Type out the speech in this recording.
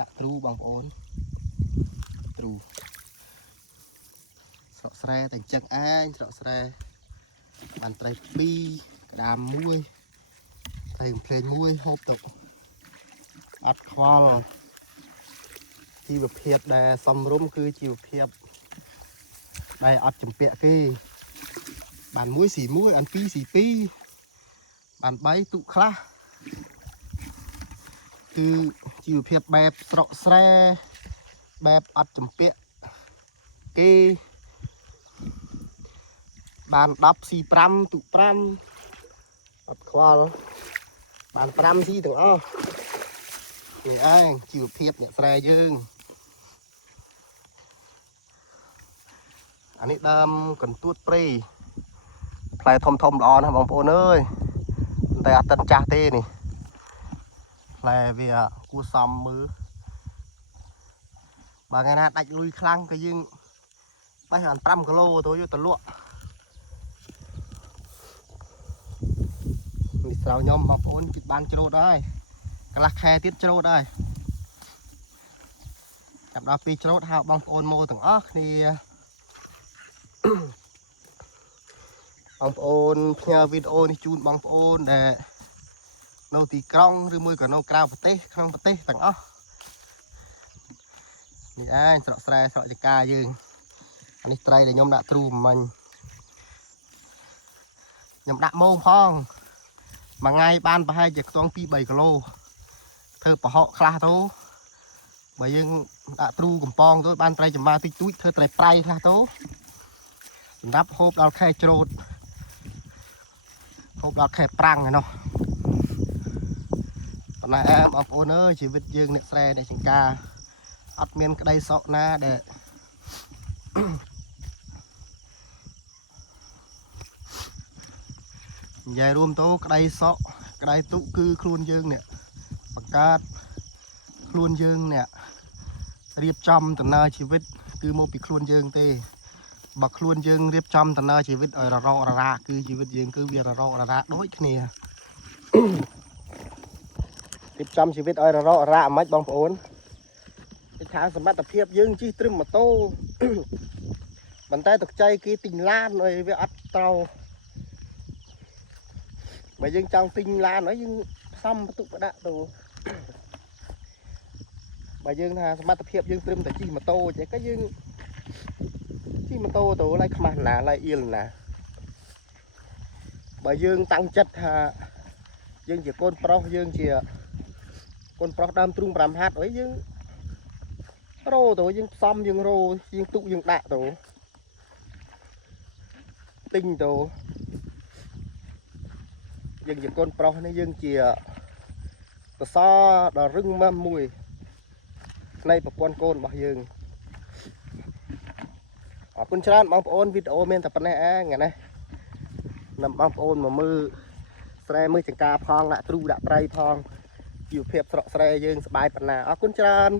ដាក់ទ្រូបងប្អូនទ្រូស្រកស្រែតែចឹកឯងស្រកស្រែបានត្រី2ក្តាម1ត្រីភ្លេង1ហូបទៅអត់ខ្វល់ជីវភាពដែលសំរុំគឺជីវភាពដែលអត់ចម្ពាក់គេបាន1ស៊ី1អាន2ស៊ី2បាន3ទុកខ្លះគឺជីវភាពបែបស្រកស្រែបែបអត់ចម្ពាក់គេបាន10ស៊ី5ទុក5អត់ខ្វល់បាន5ស៊ីទាំងអស់នេះឯងជីវភាពអ្នកស្រែយើងអានេះដើមកន្ទួតព្រៃផ្លែធំល្អណាស់បងប្អូនអើយតែអត់តិនចាស់ទេនេះផ្លែវាគួរសមមើលបើថ្ងៃណាដាច់លុយខ្លាំងក៏យើងបេះបាន5គីឡូទៅយកទៅលក់នេះស្រោខ្ញុំបងប្អូនជិតបានច្រូតហើយកន្លះខែទៀតច្រូតហើយចាប់ដល់ពីច្រូតហៅបងប្អូនមកទាំងអស់គ្នាបងប្អូនផ្ញើវីដេអូនេះជូនបងប្អូនដែលនៅទីក្រុងឬមួយក៏នៅក្រៅប្រទេសក្នុងប្រទេសទាំងអស់នេះឯងស្រកស្រែស្រកចកាយើងអានេះត្រីដែលខ្ញុំដាក់ទ្រូមិញខ្ញុំដាក់ម៉ោងផងមួយថ្ងៃបានប្រហែលជាខ្ទង់2-3គីឡូធ្វើប្រហុកខ្លះទៅបើយើងដាក់ទ្រូកំប៉ុងទៅបានត្រីចំបាតិចតួចធ្វើត្រីប្រៃខ្លះទៅសម្រាប់ហូបដល់ខែច្រូតហូបដល់ខែប្រាំងឯណោះប៉ុន្តែបងប្អូនអើយជីវិតយើងអ្នកស្រែអ្នកចម្ការអត់មានក្តីសោកណាដែលនិយាយរួមទៅក្តីសោកក្តីទុកគឺខ្លួនយើងអ្នកបង្កើតខ្លួនយើងអ្នករៀបចំដំណើរជីវិតគឺមកពីខ្លួនយើងទេបើខ្លួនយើងរៀបចំដំណើរជីវិតឲ្យររកររាគឺជីវិតយើងគឺវាររកររាដូចគ្នារៀបចំជីវិតឲ្យររកររាមិនបងប្អូនគេថាសមត្ថភាពយើងជិះត្រឹមម៉ូតូប៉ុន្តែទឹកចៃគេទិញឡានឲ្យវាអត់ត្រូវបើយើងចង់ទិញឡានហើយយើងផ្សំបន្ទុកបដាក់ទៅបើយើងថាសមត្ថភាពយើងត្រឹមតែជិះម៉ូតូចេះក៏យើងជិះម៉ូតូទៅឡៃខ្មាស់ណាឡៃអៀលណាបើយើងតាំងចិត្តថាយើងជាកូនប្រុសយើងជាកូនប្រុសដើមទ្រូង5ហាត់អីយើងរោទៅយើងផ្សំយើងរោយើងទុកយើងដាក់ទៅទិញទៅយើងជាកូនប្រុសនេះយើងជាសសរដ៏រឹងមាំមួយនៃប្រព័ន្ធកូនរបស់យើងអរគុណច្រើនបងប្អូនវីដេអូមានតែប៉ុណ្ណេះឯងណានាំបងប្អូនមកមើលស្រែមើលចង្ការផងដាក់ទ្រូដាក់ត្រីផងជីវភាពស្រកស្រែយើងសប្បាយប៉ុណ្ណាអរគុណច្រើន